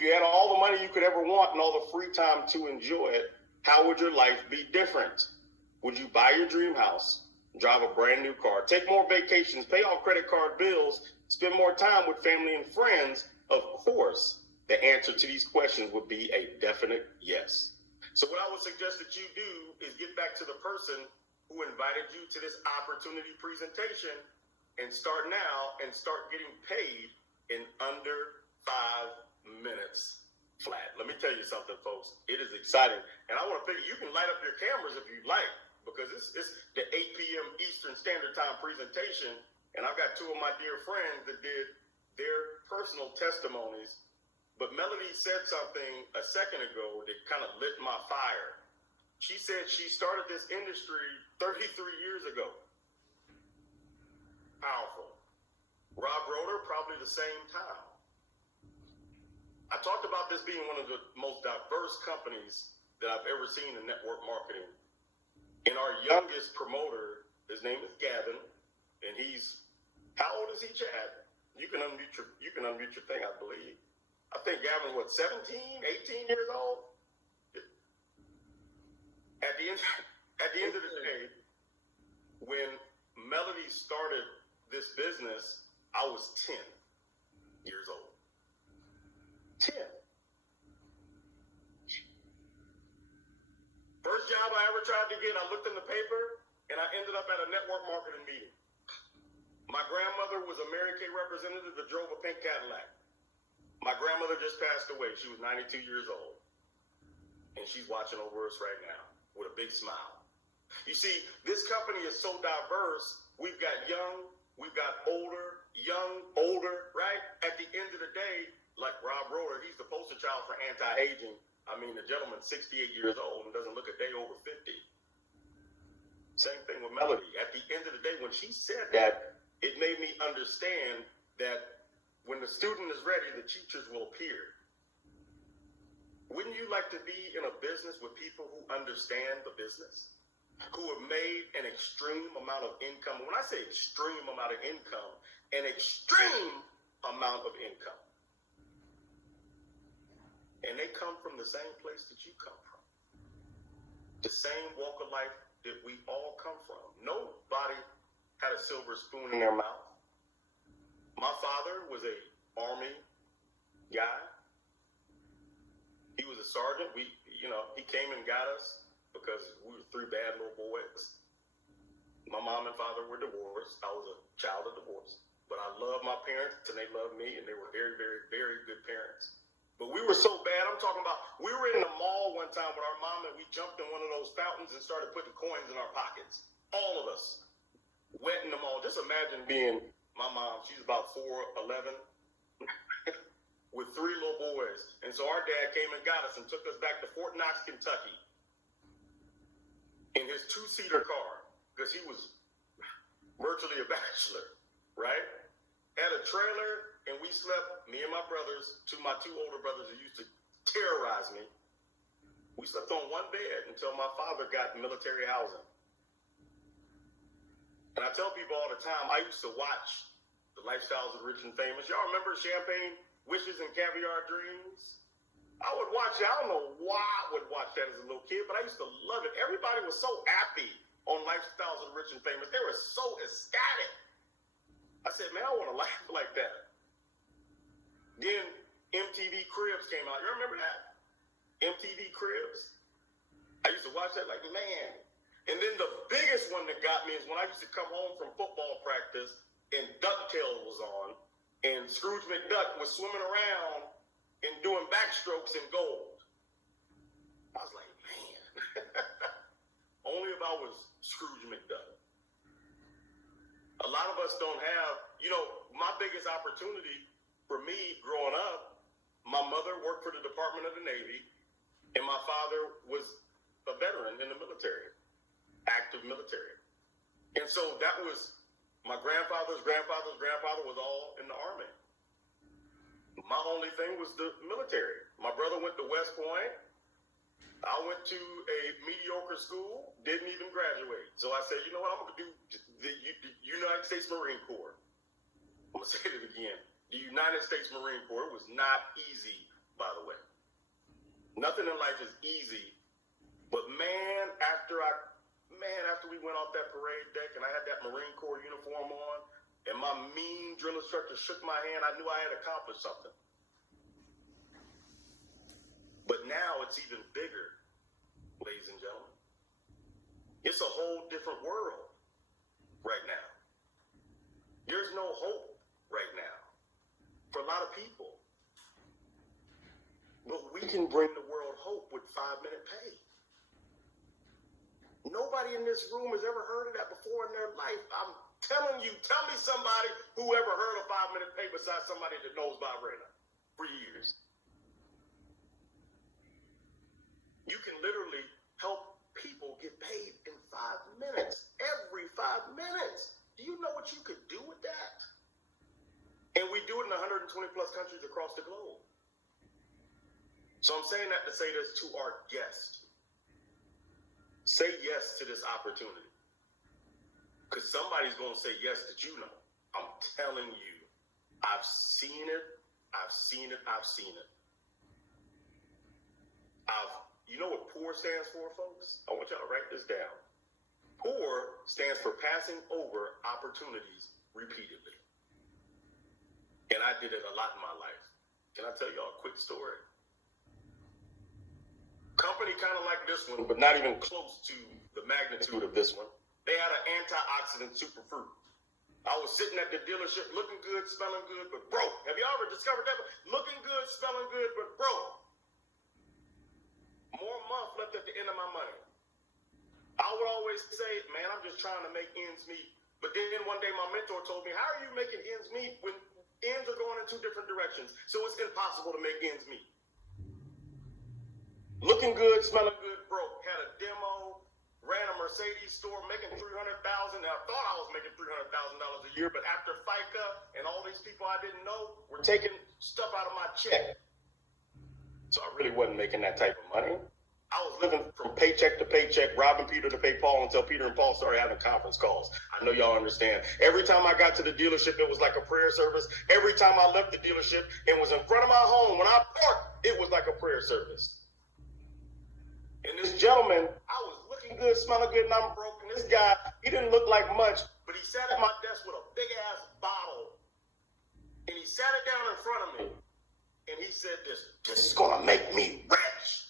If you had all the money you could ever want and all the free time to enjoy it, how would your life be different? Would you buy your dream house, drive a brand new car, take more vacations, pay off credit card bills, spend more time with family and friends? Of course, the answer to these questions would be a definite yes. So what I would suggest that you do is get back to the person who invited you to this opportunity presentation and start now and start getting paid in under 5 minutes flat. Let me tell you something, folks. It is exciting. And I want to figure, you can light up your cameras if you'd like, because it's the 8 p.m. Eastern Standard Time presentation. And I've got two of my dear friends that did their personal testimonies. But Melody said something a second ago that kind of lit my fire. She said she started this industry 33 years ago. Powerful. Rob Roeder, probably the same time. I talked about this being one of the most diverse companies that I've ever seen in network marketing. And our youngest promoter, his name is Gavin, and he's, how old is he, Chad? You can unmute your thing, I believe. I think Gavin's, 17, 18 years old? At the end of the day, when Melody started this business, I was 10 years old. 10. First job I ever tried to get, I looked in the paper, and I ended up at a network marketing meeting. My grandmother was a Mary Kay representative that drove a pink Cadillac. My grandmother just passed away. She was 92 years old. And she's watching over us right now with a big smile. You see, this company is so diverse. We've got young, we've got older, young, older, right? At the end of the day, like Rob Roeder, he's the poster child for anti-aging. I mean, the gentleman's 68 years old and doesn't look a day over 50. Same thing with Melody. At the end of the day, when she said that, it made me understand that when the student is ready, the teachers will appear. Wouldn't you like to be in a business with people who understand the business, who have made an extreme amount of income? When I say extreme amount of income, an extreme amount of income. And they come from the same place that you come from. The same walk of life that we all come from. Nobody had a silver spoon in their mouth. My father was a Army guy. He was a sergeant. He came and got us because we were 3 bad little boys. My mom and father were divorced. I was a child of divorce. But I love my parents and they loved me, and they were very, very, very good parents. But we were so bad, I'm talking about, we were in the mall one time with our mom and we jumped in one of those fountains and started putting coins in our pockets. All of us. Wet in the mall. Just imagine being my mom. She's about 4'11", with 3 little boys. And so our dad came and got us and took us back to Fort Knox, Kentucky in his 2-seater car, because he was virtually a bachelor, right? Had a trailer, and we slept, me and my brothers, my 2 older brothers that used to terrorize me. We slept on one bed until my father got military housing. And I tell people all the time, I used to watch The Lifestyles of the Rich and Famous. Y'all remember Champagne Wishes and Caviar Dreams? I would watch it. I don't know why I would watch that as a little kid, but I used to love it. Everybody was so happy on Lifestyles of the Rich and Famous. They were so ecstatic. I said, man, I want to laugh like that. Then MTV Cribs came out. You remember that? MTV Cribs? I used to watch that like, man. And then the biggest one that got me is when I used to come home from football practice and DuckTales was on, and Scrooge McDuck was swimming around and doing backstrokes in gold. I was like, man. Only if I was Scrooge McDuck. A lot of us don't have, my biggest opportunity for me growing up, my mother worked for the Department of the Navy, and my father was a veteran in the military, active military. And so that was, my grandfather's grandfather's grandfather was all in the Army. My only thing was the military. My brother went to West Point. I went to a mediocre school, didn't even graduate. So I said, you know what, I'm going to do the United States Marine Corps. I'm going to say it again. The United States Marine Corps was not easy, by the Nothing in life is easy. But man, after we went off that parade deck and I had that Marine Corps uniform on and my mean drill instructor shook my hand, I knew I had accomplished something. But now it's even bigger, ladies and gentlemen. It's a whole different world right now. There's no hope right now for a lot of people. But we can bring the world hope with 5-minute pay. Nobody in this room has ever heard of that before in their life. I'm telling you, tell me somebody who ever heard of 5-minute pay besides somebody that knows Bob Rayner for years. You can literally help people get paid in 5 minutes, every 5 minutes. Do you know what you could do with that? And we do it in 120 plus countries across the globe. So I'm saying that to say this to our guests. Say yes to this opportunity. Because somebody's going to say yes that you know. I'm telling you, I've seen it. I've seen it. I've seen it. You know what POUR stands for, folks? I want y'all to write this down. POUR stands for passing over opportunities repeatedly. And I did it a lot in my life. Can I tell y'all a quick story? Company kind of like this one, but not even close to the magnitude of this one. They had an antioxidant Superfruit. I was sitting at the dealership looking good, smelling good, but broke. Have y'all ever discovered that? Looking good, smelling good, but broke. More month left at the end of my money. I would always say, man, I'm just trying to make ends meet. But then one day my mentor told me, how are you making ends meet when ends are going in 2 different directions? So it's impossible to make ends meet. Looking good, smelling good, broke. Had a demo, ran a Mercedes store, making $300,000. Now I thought I was making $300,000 a year, but after FICA and all these people I didn't know were taking stuff out of my check. So I really wasn't making that type of money. I was living from paycheck to paycheck, robbing Peter to pay Paul until Peter and Paul started having conference calls. I know y'all understand. Every time I got to the dealership, it was like a prayer service. Every time I left the dealership and was in front of my home, when I parked, it was like a prayer service. And this gentleman, I was looking good, smelling good, and I'm broke. And this guy, he didn't look like much, but he sat at my desk with a big-ass bottle. And he sat it down in front of me. And he said, this is going to make me rich.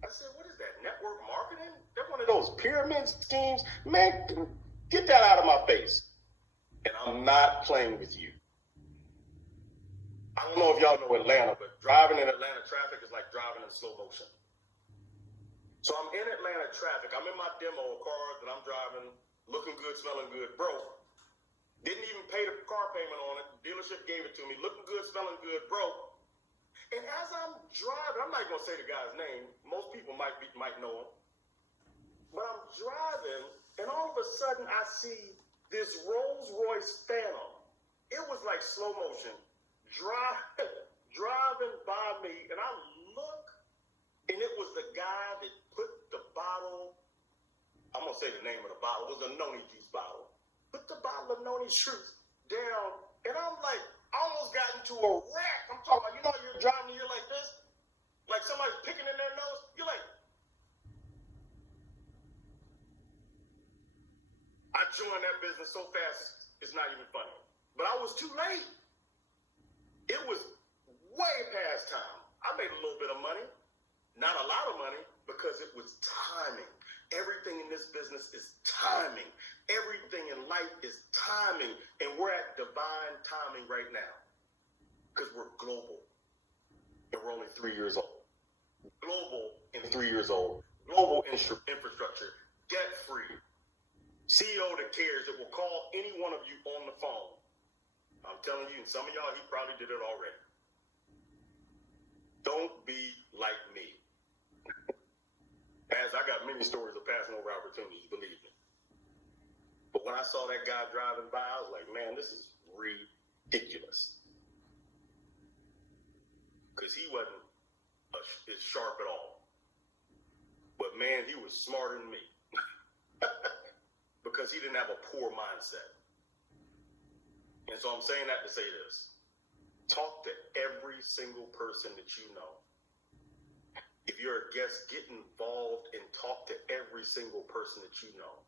I said, what is that, network marketing? They're one of those pyramid schemes. Man, get that out of my face. And I'm not playing with you. I don't know if y'all know Atlanta, but driving in Atlanta traffic is like driving in slow motion. So I'm in Atlanta traffic. I'm in my demo, a car that I'm driving, looking good, smelling good, broke. Didn't even pay the car payment on it. The dealership gave it to me, looking good, smelling good, broke. And as I'm driving, I'm not going to say the guy's name. Most people might know him. But I'm driving, and all of a sudden I see this Rolls Royce Phantom. It was like slow motion, driving by me, and I look, and it was the guy that put the bottle, I'm going to say the name of the bottle, it was a Noni juice bottle. Put the bottle of Noni juice down, and I'm like, I almost got into a wreck. I'm talking about, you know, you're driving and you're like this, like somebody's picking in their nose. You're like, I joined that business so fast, it's not even funny. But I was too late. It was way past time. I made a little bit of money, not a lot of money, because it was timing. Everything in this business is timing. Everything in life is timing. And we're at divine timing right now. Because we're global. And we're only 3 years old. Global and 3 years old. Global infrastructure. Debt-free. CEO that cares, that will call any one of you on the phone. I'm telling you, and some of y'all, he probably did it already. Don't be like me. As I got many stories of passing over opportunities, believe me. But when I saw that guy driving by, I was like, man, this is ridiculous. Because he wasn't as sharp at all. But man, he was smarter than me. Because he didn't have a poor mindset. And so I'm saying that to say this. Talk to every single person that you know. If you're a guest, get involved and talk to every single person that you know,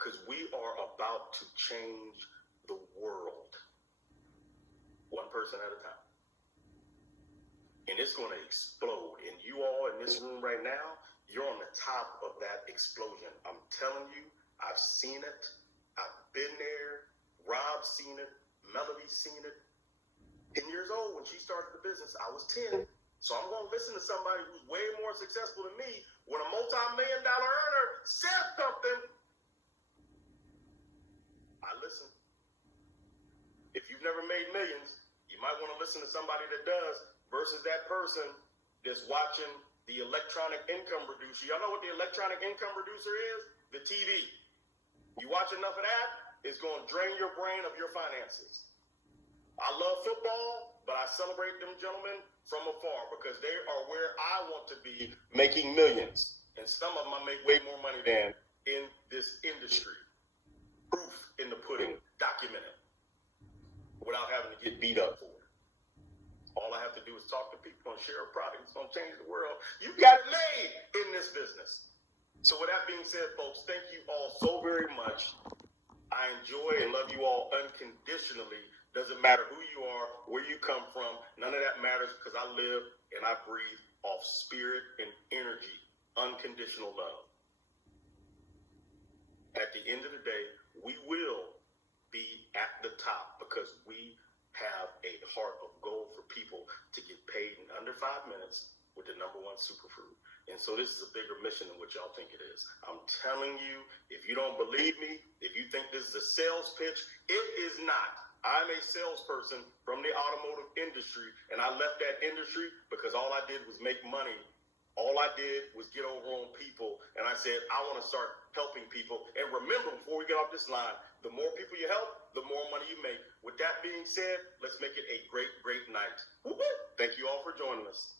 because we are about to change the world one person at a time. And it's going to explode. And you all in this room right now, you're on the top of that explosion. I'm telling you, I've seen it. I've been there. Rob's seen it. Melody's seen it. 10 years old when she started the business, I was 10. So I'm going to listen to somebody who's way more successful than me. When a multi-million-dollar earner says something, I listen. If you've never made millions, you might want to listen to somebody that does versus that person that's watching the electronic income producer. Y'all know what the electronic income producer is? The TV. You watch enough of that, it's going to drain your brain of your finances. I love football, but I celebrate them gentlemen from afar because they are where I want to be, making millions. And some of them I make way more money than in this industry. Proof in the pudding, documented, without having to get beat up for it. All I have to do is talk to people and share a product. It's going to change the world. You got it made in this business. So with that being said, folks, thank you all so very much. I enjoy and love you all unconditionally. Doesn't matter who you are, where you come from. None of that matters because I live and I breathe off spirit and energy, unconditional love. At the end of the day, we will be at the top because we have a heart of gold for people to get paid in under 5 minutes with the #1 Superfruit. And so this is a bigger mission than what y'all think it is. I'm telling you, if you don't believe me, if you think this is a sales pitch, it is not. I'm a salesperson from the automotive industry, and I left that industry because all I did was make money. All I did was get over on people, and I said, I want to start helping people. And remember, before we get off this line, the more people you help, the more money you make. With that being said, let's make it a great, great night. Woo-hoo! Thank you all for joining us.